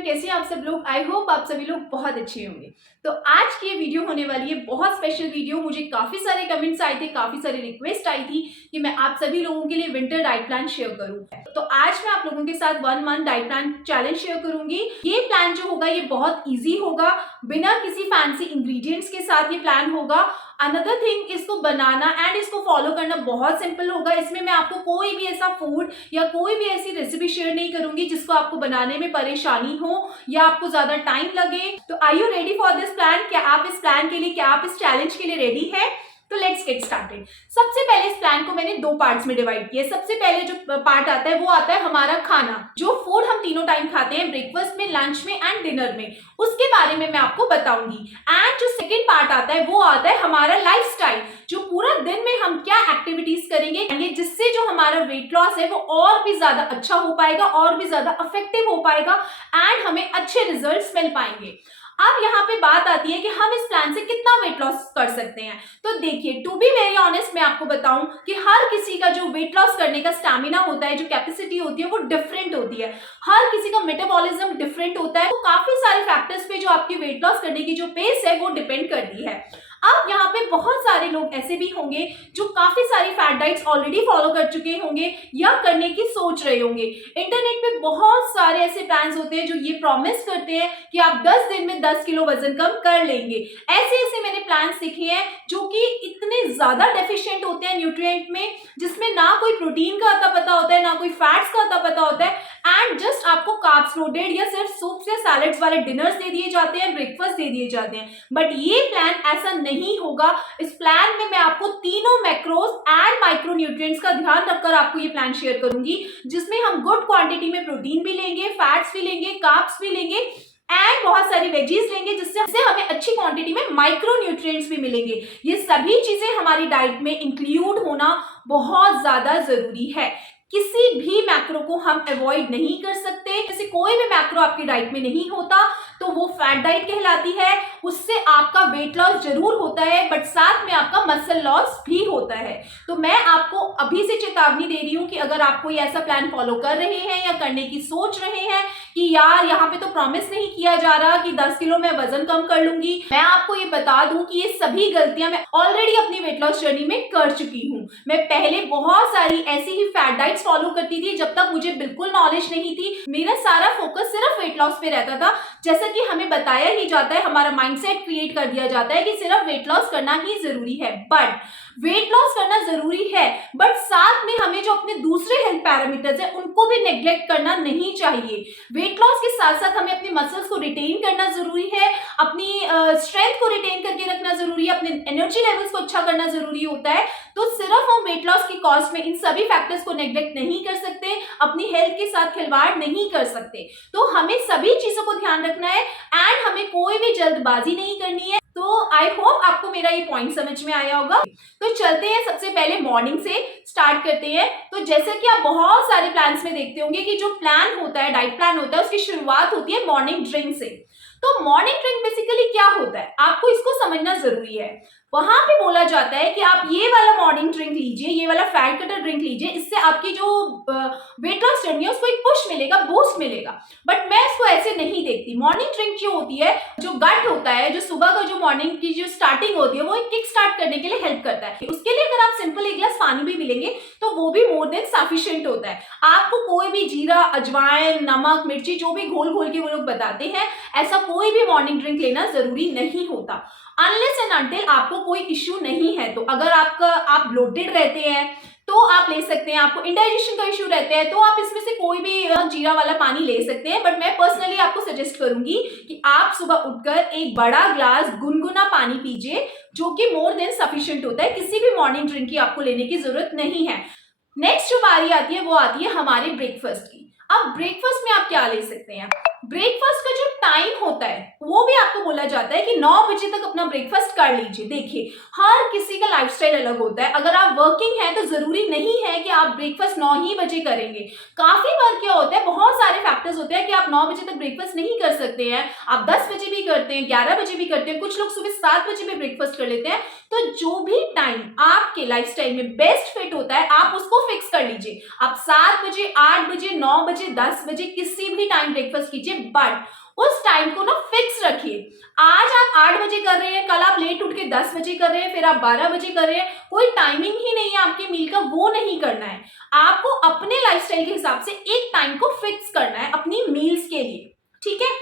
Everyone, कैसे हैं आप सब लोग। आई होप आप सभी लोग बहुत अच्छे होंगे। तो आज की ये वीडियो होने वाली है बहुत स्पेशल वीडियो। मुझे काफी सारे कमेंट्स आए थे, काफी सारे रिक्वेस्ट आई थी कि मैं आप सभी लोगों के लिए विंटर डाइट प्लान शेयर करूं। तो आज मैं आप लोगों के साथ 1 month diet plan challenge share करूंगी। ये प्लान जो होगा ये बहुत ईजी होगा, बिना किसी फैंसी इंग्रेडिएंट्स के साथ ये प्लान होगा। अनदर थिंग, इसको बनाना एंड इसको फॉलो करना बहुत सिंपल होगा। इसमें मैं आपको कोई भी ऐसा फूड या कोई भी ऐसी रेसिपी शेयर नहीं करूंगी जिसको आपको बनाने में परेशानी हो या आपको ज्यादा टाइम लगे। तो are you ready for this plan? क्या आप इस प्लान के लिए, क्या आप इस चैलेंज के लिए रेडी है? तो लेट्स गेट स्टार्टेड। सबसे पहले इस प्लान को मैंने 2 पार्ट्स में डिवाइड किया। सबसे पहले जो पार्ट आता है वो आता है हमारा खाना, जो फूड हम तीनों टाइम खाते हैं, ब्रेकफास्ट में, लंच में एंड डिनर में, उसके बारे में मैं आपको बताऊंगी। एंड जो सेकंड पार्ट आता है वो आता है हमारा लाइफस्टाइल, जो पूरा दिन में हम क्या एक्टिविटीज करेंगे जिससे जो हमारा वेट लॉस है वो और भी ज्यादा अच्छा हो पाएगा, और भी ज्यादा इफेक्टिव हो पाएगा एंड हमें अच्छे रिजल्ट्स मिल पाएंगे। अब यहाँ पे बात आती है कि हम इस प्लान से कितना वेट लॉस कर सकते हैं। तो देखिए, टू बी वेरी ऑनेस्ट मैं आपको बताऊं कि हर किसी का जो वेट लॉस करने का स्टैमिना होता है, जो कैपेसिटी होती है, वो डिफरेंट होती है। हर किसी का मेटाबॉलिज्म डिफरेंट होता है। तो काफी सारे फैक्टर्स पे जो आपकी वेट लॉस करने की जो पेस है वो डिपेंड करती है। अब यहाँ पे बहुत सारे लोग ऐसे भी होंगे जो काफी सारी फैट डाइट्स ऑलरेडी फॉलो कर चुके होंगे या करने की सोच रहे होंगे। इंटरनेट पे बहुत सारे ऐसे प्लान्स होते हैं जो ये प्रॉमिस करते हैं कि आप 10 दिन में 10 किलो वजन कम कर लेंगे। ऐसे ऐसे मैंने प्लान्स देखे हैं जो कि इतने ज्यादा डेफिशिएंट होते हैं न्यूट्रिएंट में, जिसमें ना कोई प्रोटीन का अता पता होता है, ना कोई फैट्स का अता पता होता है, एंड जस्ट आपको कार्ब्स लोडेड या सिर्फ सूप्स या सैलेड्स वाले डिनर्स दे दिए जाते हैं, ब्रेकफास्ट दे दिए जाते हैं। बट ये प्लान ऐसा नहीं होगा। इस प्लान में मैं आपको तीनों मैक्रोस एंड माइक्रो न्यूट्रिएंट्स का ध्यान रखकर आपको ये प्लान शेयर करूंगी, जिसमें हम गुड क्वांटिटी में प्रोटीन भी लेंगे, फैट्स भी लेंगे, कार्ब्स भी लेंगे एंड बहुत सारी वेजीज लेंगे, जिससे हमें अच्छी क्वांटिटी में माइक्रो न्यूट्रिएंट्स भी मिलेंगे। ये सभी चीजें हमारी डाइट में इंक्लूड होना बहुत ज्यादा जरूरी है। किसी भी मैक्रो को हम अवॉइड नहीं कर सकते। जैसे कोई भी मैक्रो आपकी डाइट में नहीं होता तो वो फैट डाइट कहलाती है। उससे आपका वेट लॉस जरूर होता है, बट साथ में आपका मसल लॉस भी होता है। तो मैं आपको अभी से चेतावनी दे रही हूँ कि अगर आप कोई ऐसा प्लान फॉलो कर रहे हैं या करने की सोच रहे हैं कि यार यहाँ पे तो प्रॉमिस नहीं किया जा रहा कि 10 किलो में वजन कम कर लूंगी, मैं आपको ये बता दूं कि ये सभी गलतियां मैं ऑलरेडी अपनी वेट लॉस जर्नी में कर चुकी हूँ। मैं पहले बहुत सारी ऐसी ही फैट डाइट फॉलो करती थी जब तक मुझे बिल्कुल नॉलेज नहीं थी। मेरा सारा फोकस सिर्फ वेट लॉस पे रहता था। जैसा कि हमें बताया ही जाता है, हमारा माइंडसेट क्रिएट कर दिया जाता है कि सिर्फ वेट लॉस करना ही जरूरी है। बट वेट लॉस करना जरूरी है, बट साथ में हमें जो अपने दूसरे हेल्थ पैरामीटर्स है उनको भी नेग्लेक्ट करना नहीं चाहिए। वेट लॉस के साथ साथ हमें अपने मसल्स को रिटेन करना जरूरी है, अपनी स्ट्रेंथ को रिटेन करके रखना जरूरी है, अपने एनर्जी लेवल्स को अच्छा करना जरूरी होता है। तो सिर्फ हम वेट लॉस की कॉस्ट में इन सभी फैक्टर्स को नेग्लेक्ट नहीं कर सकते, अपनी हेल्थ के साथ खिलवाड़ नहीं कर सकते। तो हमें सभी चीजों को ध्यान रखना है एंड हमें कोई भी जल्दबाजी नहीं करनी है। तो आई होप आपको मेरा ये पॉइंट समझ में आया होगा। तो चलते हैं, सबसे पहले मॉर्निंग से स्टार्ट करते हैं। तो जैसे कि आप बहुत सारे प्लान्स में देखते होंगे कि जो प्लान होता है, डाइट प्लान होता है, उसकी शुरुआत होती है मॉर्निंग ड्रिंक से। तो मॉर्निंग ड्रिंक बेसिकली क्या होता है, आपको इसको समझना जरूरी है। वहां पे बोला जाता है कि आप ये वाला मॉर्निंग ड्रिंक लीजिए, ये वाला फैट कटर ड्रिंक लीजिए, इससे आपकी जो वेट लॉस जर्नी है उसको एक पुश मिलेगा, बूस्ट मिलेगा। बट मैं इसको ऐसे नहीं देखती। मॉर्निंग ड्रिंक जो होती है, जो गट होता है, जो सुबह का जो मॉर्निंग की जो स्टार्टिंग होती है, वो एक किक स्टार्ट करने के लिए हेल्प करता है। उसके लिए अगर आप सिंपल एक गिलास पानी भी मिलेंगे तो वो भी मोर देन सफिशिएंट होता है। आपको कोई भी जीरा, अजवाइन, नमक, मिर्ची, जो भी घोल घोल के वो लोग बताते हैं, ऐसा कोई भी मॉर्निंग ड्रिंक लेना जरूरी नहीं होता, अनलेस एंड अनटिल आपको कोई इश्यू नहीं है। तो अगर आप ब्लोटेड रहते हैं तो आप ले सकते हैं, आपको इंडाइजेशन का इश्यू रहता है तो आप इसमें से कोई भी जीरा वाला पानी ले सकते हैं। बट मैं पर्सनली आपको सजेस्ट करूंगी कि आप सुबह उठकर एक बड़ा ग्लास गुनगुना पानी पीजिए, जो कि मोर देन सफिशिएंट होता है। किसी भी मॉर्निंग ड्रिंक की आपको लेने की जरूरत नहीं है। नेक्स्ट जो बारी आती है वो आती है हमारे ब्रेकफास्ट की। अब ब्रेकफास्ट में आप क्या ले सकते हैं? ब्रेकफास्ट का जो टाइम होता है वो भी आपको बोला जाता है कि 9 बजे तक अपना ब्रेकफास्ट कर लीजिए। देखिए, हर किसी का लाइफस्टाइल अलग होता है। अगर आप वर्किंग हैं तो जरूरी नहीं है कि आप ब्रेकफास्ट 9 ही बजे करेंगे। काफी बार क्या होता है, बहुत सारे फैक्टर्स होते हैं कि आप 9 बजे तक ब्रेकफास्ट नहीं कर सकते हैं, आप 10 बजे भी करते हैं, 11 बजे भी करते हैं, कुछ लोग सुबह 7 बजे भी ब्रेकफास्ट कर लेते हैं। तो जो भी टाइम आपके लाइफस्टाइल में बेस्ट फिट होता है आप उसको फिक्स कर लीजिए। आप 7 बजे, 8 बजे, 9 बजे, 10 बजे किसी भी टाइम ब्रेकफास्ट कीजिए, बट उस टाइम को ना फिक्स रखिए। आज आप 8 बजे कर रहे हैं, कल आप लेट उठ के 10 बजे कर रहे हैं, फिर आप 12 बजे कर रहे हैं, कोई टाइमिंग ही नहीं है आपके मील का, वो नहीं करना है। आपको अपने लाइफस्टाइल के हिसाब से एक टाइम को फिक्स करना है अपनी मील्स के लिए, ठीक है।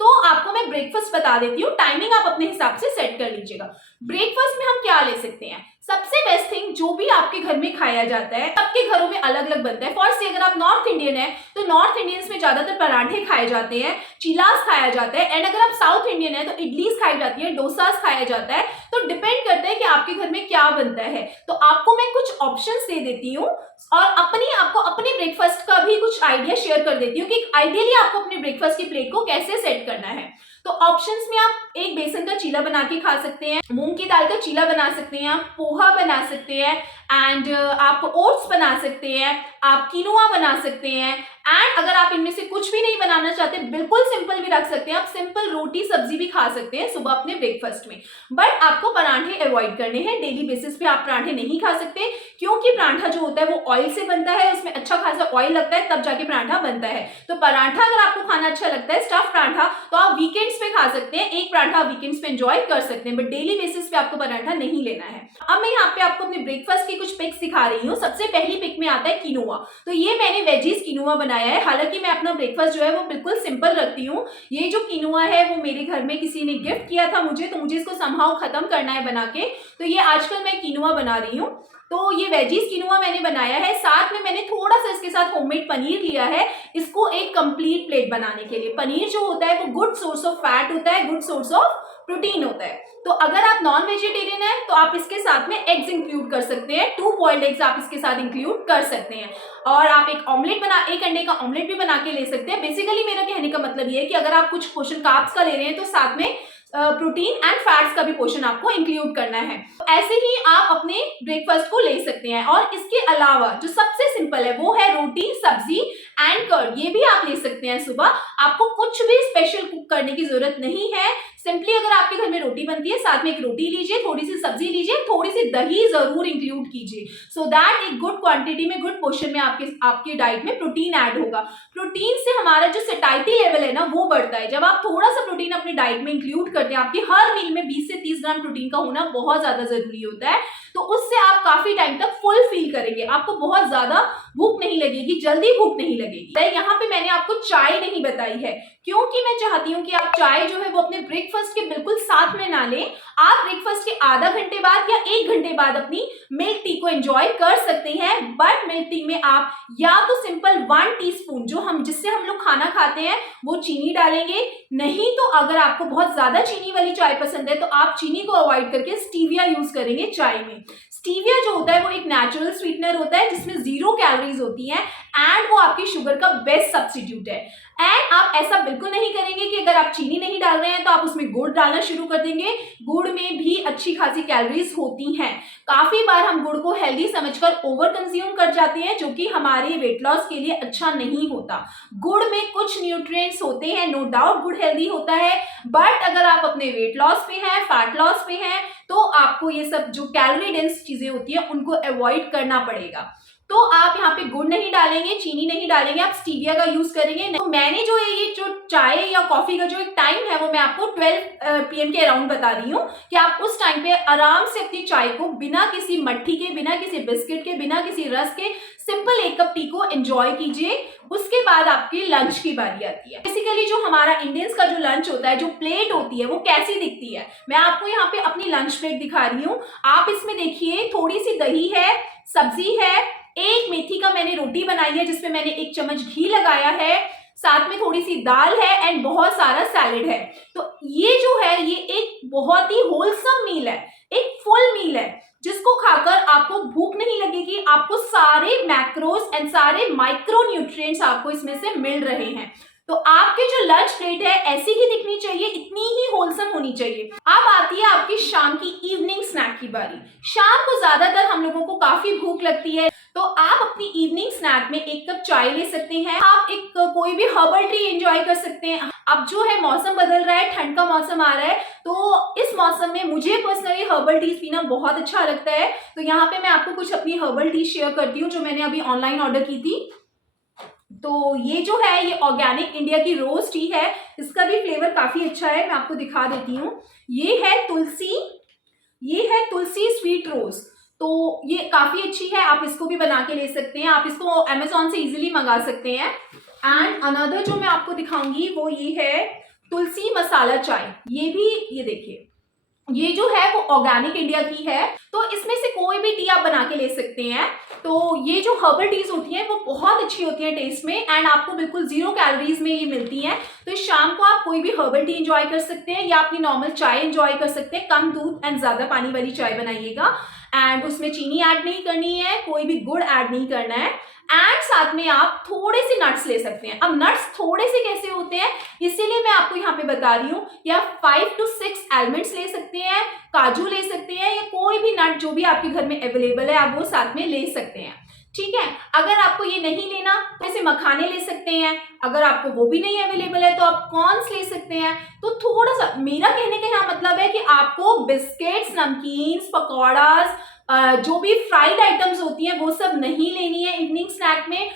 तो आपको मैं ब्रेकफास्ट बता देती हूँ, टाइमिंग आप अपने हिसाब से सेट कर लीजिएगा। ब्रेकफास्ट में हम क्या ले सकते हैं, सबसे बेस्ट थिंग जो भी आपके घर में खाया जाता है, सबके घरों में अलग अलग बनता है। फर्स्ट, अगर आप नॉर्थ इंडियन है तो नॉर्थ इंडियंस में ज्यादातर पराठे खाए जाते हैं, चिलास खाया जाता है, एंड अगर आप साउथ इंडियन है तो इडलीस खाई जाती है, डोसास खाया जाता है। तो डिपेंड करता है कि आपके घर में क्या बनता है। तो आपको मैं कुछ ऑप्शंस दे देती हूँ और आपको अपने ब्रेकफास्ट का भी कुछ आइडिया शेयर कर देती हूँ कि आइडियली आपको अपने ब्रेकफास्ट की प्लेट को कैसे सेट करना है। तो ऑप्शंस में आप एक बेसन का चीला बना के खा सकते हैं, मूंग की दाल का चीला बना सकते हैं, आप पोहा बना सकते हैं, एंड आप ओट्स बना सकते हैं, आप किनोआ बना सकते हैं, एंड अगर आप इनमें से कुछ भी नहीं बनाना चाहते, बिल्कुल सिंपल भी रख सकते हैं, आप सिंपल रोटी सब्जी भी खा सकते हैं सुबह अपने ब्रेकफास्ट में। बट आपको पराठे अवॉइड करने हैं, डेली बेसिस पे आप पराठे नहीं खा सकते, क्योंकि पराठा जो होता है वो ऑयल से बनता है, उसमें अच्छा खासा ऑयल लगता है, तब जाके पराठा बनता है। तो पराठा अगर आपको खाना अच्छा लगता है, स्टफ पराठा, तो आप वीकेंड्स पे खा सकते हैं, एक पराठा आप वीकेंड्स पे एंजॉय कर सकते हैं, बट डेली बेसिस पे आपको पराठा नहीं लेना है। अब मैं यहाँ पे आपको अपने ब्रेकफास्ट की कुछ पिक्स दिखा रही हूँ। सबसे पहली पिक में आता है किनोआ। तो ये मैंने वेजीज किनोआ बनाया है। हालांकि मैं अपना ब्रेकफास्ट जो है वो बिल्कुल सिंपल रखती हूँ। ये जो किनोआ है वो मेरे घर में किसी ने गिफ्ट किया था मुझे, तो मुझे इसको समहाउ खत्म करना है बना के। तो ये आजकल मैं किनोआ बना रही हूँ। तो ये वेजीज किनोआ मैंने बनाया है, साथ में मैंने थोड़ा सा इसके साथ होममेड पनीर लिया है, इसको एक कंप्लीट प्लेट बनाने के लिए। पनीर जो होता है वो गुड सोर्स ऑफ फैट होता है, गुड सोर्स ऑफ प्रोटीन होता है। तो अगर आप नॉन वेजिटेरियन है तो आप इसके साथ में एग्स इंक्लूड कर सकते हैं, 2 बॉइल्ड एग्स आप इसके साथ इंक्लूड कर सकते हैं, और आप एक अंडे का ऑमलेट भी बना के ले सकते हैं। बेसिकली मेरा कहने का मतलब ये है कि अगर आप कुछ पोर्शन कार्ब्स का ले रहे हैं तो साथ में प्रोटीन एंड फैट्स का भी पोर्शन आपको इंक्लूड करना है। तो ऐसे ही आप अपने ब्रेकफास्ट को ले सकते हैं। और इसके अलावा जो सबसे सिंपल है वो है रोटी, सब्जी एंड कर्ड। ये भी आप ले सकते हैं सुबह। आपको कुछ भी स्पेशल कुक करने की जरूरत नहीं है। सिंपली अगर आपके घर में रोटी बनती है, साथ में एक रोटी लीजिए, थोड़ी सी सब्जी लीजिए, थोड़ी सी दही जरूर इंक्लूड कीजिए, सो दैट एक गुड क्वांटिटी में, गुड पोर्शन में आपकी डाइट में प्रोटीन ऐड होगा। प्रोटीन से हमारा जो सेटाइटी लेवल है ना वो बढ़ता है। जब आप थोड़ा सा प्रोटीन अपनी डाइट में इंक्लूड करते हैं, आपकी हर मील में 20 से 30 ग्राम प्रोटीन का होना बहुत ज्यादा जरूरी होता है। तो उससे आप काफी टाइम तक फुल फील करेंगे, आपको बहुत ज्यादा भूख नहीं लगेगी, जल्दी भूख नहीं लगेगी। तो यहाँ पे मैंने आपको चाय नहीं बताई है, क्योंकि मैं चाहती हूँ कि आप चाय जो है वो अपने ब्रेकफास्ट के बिल्कुल साथ में ना लें। आप ब्रेकफास्ट के आधा घंटे बाद या 1 घंटे बाद अपनी मिल्क टी को एंजॉय कर सकते हैं। बट मिल्क टी में आप या तो सिंपल 1 टीस्पून जिससे हम लोग खाना खाते हैं वो चीनी डालेंगे, नहीं तो अगर आपको बहुत ज्यादा चीनी वाली चाय पसंद है तो आप चीनी को अवॉइड करके स्टीविया यूज करेंगे चाय में। स्टीविया जो होता है वो एक नेचुरल स्वीटनर होता है जिसमें 0 कैलोरीज होती हैं, एंड वो आपकी शुगर का बेस्ट सब्स्टिट्यूट है। एंड आप ऐसा बिल्कुल नहीं करेंगे कि अगर आप चीनी नहीं डाल रहे हैं तो आप उसमें गुड़ डालना शुरू कर देंगे। गुड़ में भी अच्छी खासी कैलोरीज होती हैं। काफी बार हम गुड़ को हेल्दी समझकर ओवर कंज्यूम कर जाते हैं, जो कि हमारे वेट लॉस के लिए अच्छा नहीं होता। गुड़ में कुछ न्यूट्रिएंट्स होते हैं, नो डाउट गुड़ हेल्दी होता है, बट अगर आप अपने वेट लॉस पे हैं, फैट लॉस पे हैं, तो आपको ये सब जो कैलोरी डेंस चीजें होती है उनको अवॉइड करना पड़ेगा। तो आप यहाँ पे गुड़ नहीं डालेंगे, चीनी नहीं डालेंगे, आप स्टीविया का यूज करेंगे। तो मैंने जो ये जो चाय या कॉफी का जो एक टाइम है वो मैं आपको 12 PM के अराउंड बता रही हूँ कि आप उस टाइम पे आराम से अपनी चाय को बिना किसी मट्ठी के, बिना किसी बिस्किट के, बिना किसी रस के सिंपल 1 कप टी को एंजॉय कीजिए। उसके बाद आपकी लंच की बारी आती है। बेसिकली जो हमारा इंडियंस का जो लंच होता है, जो प्लेट होती है वो कैसी दिखती है, मैं आपको यहाँ पे अपनी लंच प्लेट दिखा रही हूँ। आप इसमें देखिए थोड़ी सी दही है, सब्जी है, एक मेथी का मैंने रोटी बनाई है जिसमें मैंने 1 चम्मच घी लगाया है, साथ में थोड़ी सी दाल है एंड बहुत सारा सैलेड है। तो ये जो है ये एक बहुत ही होलसम मील है, एक फुल मील है जिसको खाकर आपको भूख नहीं लगेगी। आपको सारे मैक्रोस एंड सारे माइक्रो न्यूट्रिएंट्स आपको इसमें से मिल रहे हैं। तो आपके जो लंच प्लेट है ऐसी ही दिखनी चाहिए, इतनी ही होलसम होनी चाहिए। अब आती है आपकी शाम की इवनिंग स्नैक की बारी। शाम को ज्यादातर हम लोगों को काफी भूख लगती है, तो आप अपनी इवनिंग स्नैक में 1 कप चाय ले सकते हैं। आप एक कोई भी हर्बल टी एंजॉय कर सकते हैं। अब जो है मौसम बदल रहा है, ठंड का मौसम आ रहा है, तो इस मौसम में मुझे पर्सनली हर्बल टी पीना बहुत अच्छा लगता है। तो यहाँ पे मैं आपको कुछ अपनी हर्बल टी शेयर करती हूँ जो मैंने अभी ऑनलाइन ऑर्डर की थी। तो ये जो है ये ऑर्गेनिक इंडिया की रोज टी है। इसका भी फ्लेवर काफी अच्छा है, मैं आपको दिखा देती हूँ। ये है तुलसी स्वीट रोज। तो ये काफी अच्छी है, आप इसको भी बना के ले सकते हैं। आप इसको अमेजोन से इजीली मंगा सकते हैं। एंड अनदर जो मैं आपको दिखाऊंगी वो ये है तुलसी मसाला चाय। ये देखिए, ये जो है वो ऑर्गेनिक इंडिया की है। तो इसमें से कोई भी टी आप बना के ले सकते हैं। तो ये जो हर्बल टीज होती हैं वो बहुत अच्छी होती हैं टेस्ट में, एंड आपको बिल्कुल 0 कैलोरीज में ये मिलती हैं। तो शाम को आप कोई भी हर्बल टी एंजॉय कर सकते हैं या अपनी नॉर्मल चाय एंजॉय कर सकते हैं। कम दूध एंड ज्यादा पानी वाली चाय बनाइएगा, एंड उसमें चीनी ऐड नहीं करनी है, कोई भी गुड़ ऐड नहीं करना है। एंड साथ में आप थोड़े से नट्स ले सकते हैं। अब नट्स थोड़े से कैसे होते हैं, इसीलिए मैं आपको यहाँ पे बता रही हूँ। या 5 to 6 एलिमेंट्स ले सकते हैं, काजू ले सकते हैं, या कोई भी नट जो भी आपके घर में अवेलेबल है आप वो साथ में ले सकते हैं। ठीक है, अगर आपको ये नहीं लेना तो ऐसे मखाने ले सकते हैं। अगर आपको वो भी नहीं अवेलेबल है तो आप कॉर्न्स ले सकते हैं। तो थोड़ा सा, मेरा कहने का यहाँ मतलब है कि आपको बिस्किट्स, नमकीन्स, पकौड़ास, जो भी फ्राइड आइटम्स होती हैं वो सब नहीं लेनी है इवनिंग स्नैक में।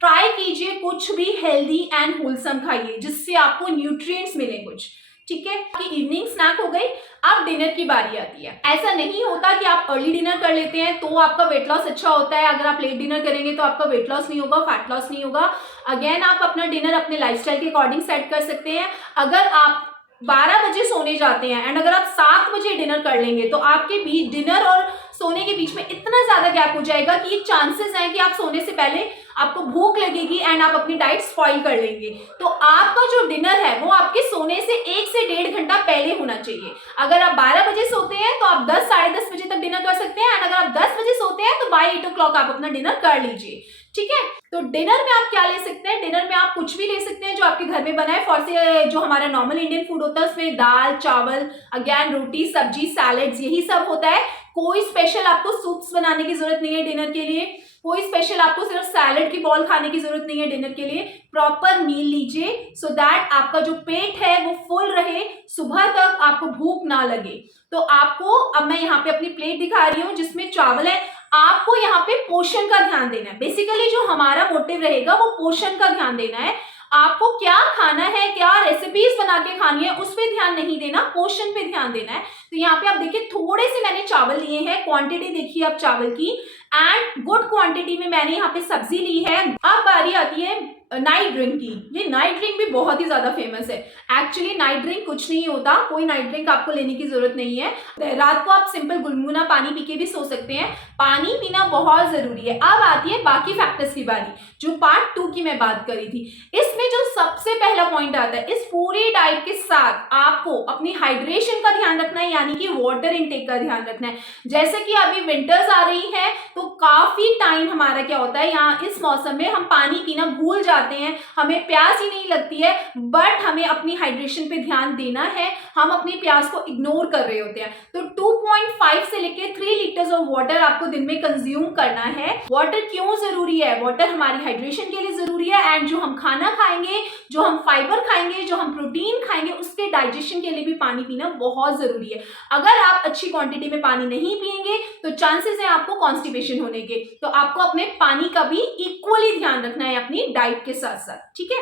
ट्राई कीजिए कुछ भी हेल्दी एंड होलसम खाइए जिससे आपको न्यूट्रिएंट्स मिले कुछ। ठीक है, कि इवनिंग स्नैक हो गई। अब डिनर की बारी आती है। ऐसा नहीं होता कि आप अर्ली डिनर कर लेते हैं तो आपका वेट लॉस अच्छा होता है। अगर आप लेट डिनर करेंगे तो आपका वेट लॉस नहीं होगा, फैट लॉस नहीं होगा। अगेन आप अपना डिनर अपने लाइफस्टाइल के अकॉर्डिंग सेट कर सकते हैं। अगर आप 12 बजे सोने जाते हैं एंड अगर आप 7 बजे डिनर कर लेंगे तो आपके बीच डिनर और सोने के बीच में इतना ज्यादा गैप हो जाएगा कि ये चांसेस हैं कि आप सोने से पहले आपको भूख लगेगी एंड आप अपनी डाइट स्पॉइल कर लेंगे। तो आपका जो डिनर है वो आपके सोने से 1 से 1.5 घंटा पहले होना चाहिए। अगर आप 12 बजे सोते हैं तो आप 10 साढ़े 10 बजे तक डिनर कर सकते हैं, एंड अगर आप 10 बजे सोते हैं तो बाय 8 o'clock आप अपना डिनर कर लीजिए। ठीक है, तो डिनर में आप क्या ले सकते हैं, डिनर में आप कुछ भी ले सकते हैं जो आपके घर में बना है। फॉर से जो हमारा नॉर्मल इंडियन फूड होता है उसमें दाल, चावल, अगेन रोटी, सब्जी, सैलेड्स, यही सब होता है। कोई स्पेशल आपको सूप्स बनाने की जरूरत नहीं है डिनर के लिए। कोई स्पेशल आपको सिर्फ सैलेड की बॉल खाने की जरूरत नहीं है डिनर के लिए। प्रॉपर मील लीजिए सो दैट आपका जो पेट है वो फुल रहे, सुबह तक आपको भूख ना लगे। तो आपको, अब मैं यहाँ पे अपनी प्लेट दिखा रही हूँ जिसमें चावल है। आपको यहाँ पे पोषण का ध्यान देना है। बेसिकली जो हमारा मोटिव रहेगा वो पोषण का ध्यान देना है। आपको क्या खाना है, क्या रेसिपीज बना के खानी है, उस पर ध्यान नहीं देना, पोषण पे ध्यान देना है। तो यहाँ पे आप देखिए थोड़े से मैंने चावल लिए हैं, क्वांटिटी देखिए आप चावल की, एंड गुड क्वांटिटी में मैंने यहाँ पे सब्जी ली है। अब बारी आती है नाइट ड्रिंक की। ये नाइट ड्रिंक भी बहुत ही ज्यादा फेमस है। एक्चुअली नाइट ड्रिंक कुछ नहीं होता, कोई नाइट ड्रिंक आपको लेने की जरूरत नहीं है। रात को आप सिंपल गुनगुना पानी पी के भी सो सकते हैं। पानी पीना बहुत जरूरी है। अब आती है बाकी फैक्टर्स की बारी, जो पार्ट 2 की मैं बात करी थी। इसमें जो सबसे पहला पॉइंट आता है, इस पूरी डाइट के साथ आपको अपनी हाइड्रेशन का ध्यान रखना है, यानी कि वाटर इनटेक का ध्यान रखना है। जैसे कि अभी विंटर्स आ रही है तो काफी टाइम हमारा क्या होता है, यहाँ इस मौसम में हम पानी पीना भूल जाते हैं, हमें प्यास ही नहीं लगती है। बट हमें अपनी हाइड्रेशन पे ध्यान देना है, हम अपनी प्यास को इग्नोर कर रहे होते हैं। तो 2.5 से लेके 3 लीटर्स ऑफ वाटर आपको दिन में कंज्यूम करना है। वाटर क्यों जरूरी है, वाटर हमारी हाइड्रेशन के लिए जरूरी है, एंड जो हम खाना खाएंगे, जो हम फाइबर खाएंगे, जो हम प्रोटीन खाएंगे, उसके डाइजेशन के लिए भी पानी पीना बहुत जरूरी है। अगर आप अच्छी क्वांटिटी में पानी नहीं पिएंगे तो चांसेस है आपको कॉन्स्टिपेशन होने के। तो आपको अपने पानी का भी इक्वली ध्यान रखना है अपनी डाइट के साथ साथ। ठीक है,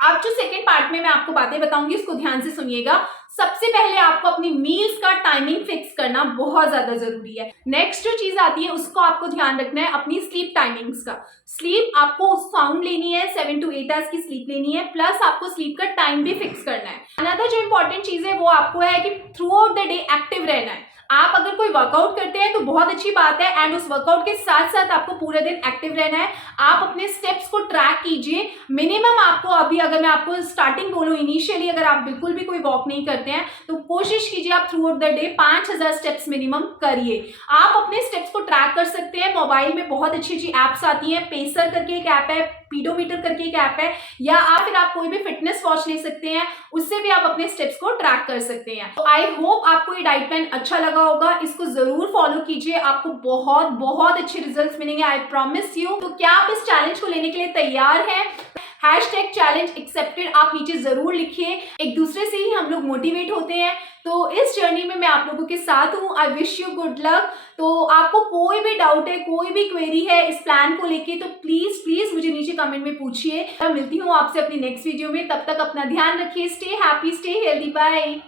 अब जो सेकेंड पार्ट में मैं आपको बातें बताऊंगी उसको ध्यान से सुनिएगा। सबसे पहले आपको अपनी मील्स का टाइमिंग फिक्स करना बहुत ज्यादा जरूरी है। नेक्स्ट जो चीज आती है उसको आपको ध्यान रखना है अपनी स्लीप टाइमिंग्स का। स्लीप आपको साउंड लेनी है, 7 to 8 आवर्स की स्लीप लेनी है, प्लस आपको स्लीप का टाइम भी फिक्स करना है। अनदर जो इंपॉर्टेंट चीज है वो आपको है कि through out the day active रहना है। आप अगर कोई वर्कआउट करते हैं तो बहुत अच्छी बात है, एंड उस वर्कआउट के साथ साथ आपको पूरे दिन एक्टिव रहना है। आप अपने स्टेप्स को ट्रैक कीजिए। मिनिमम आपको, अभी अगर मैं आपको स्टार्टिंग बोलूं, इनिशियली अगर आप बिल्कुल भी कोई वॉक नहीं करते हैं तो कोशिश कीजिए आप through out the day 5000 steps minimum करिए। आप अपने स्टेप्स को ट्रैक कर सकते हैं। मोबाइल में बहुत अच्छी अच्छी एप्स आती हैं, पेसर करके एक ऐप है, पीडोमीटर करके एक ऐप है, या फिर आप कोई भी फिटनेस वॉच ले सकते हैं, उससे भी आप अपने स्टेप्स को ट्रैक कर सकते हैं। तो आई होप आपको ये डाइट प्लान अच्छा लगा होगा, इसको जरूर फॉलो कीजिए, आपको बहुत बहुत अच्छे रिजल्ट्स मिलेंगे, आई प्रॉमिस यू। तो क्या आप इस चैलेंज को लेने के लिए तैयार हैं? #चैलेंज एक्सेप्टेड आप नीचे जरूर लिखिए, एक दूसरे से ही हम लोग मोटिवेट होते हैं। तो इस जर्नी में मैं आप लोगों के साथ हूँ, I wish you good luck. तो आपको कोई भी डाउट है, कोई भी क्वेरी है इस प्लान को लेके, तो प्लीज प्लीज मुझे नीचे कमेंट में पूछिए। मैं मिलती हूँ आपसे अपनी नेक्स्ट वीडियो में, तब तक अपना ध्यान रखिए, stay happy, stay healthy, bye.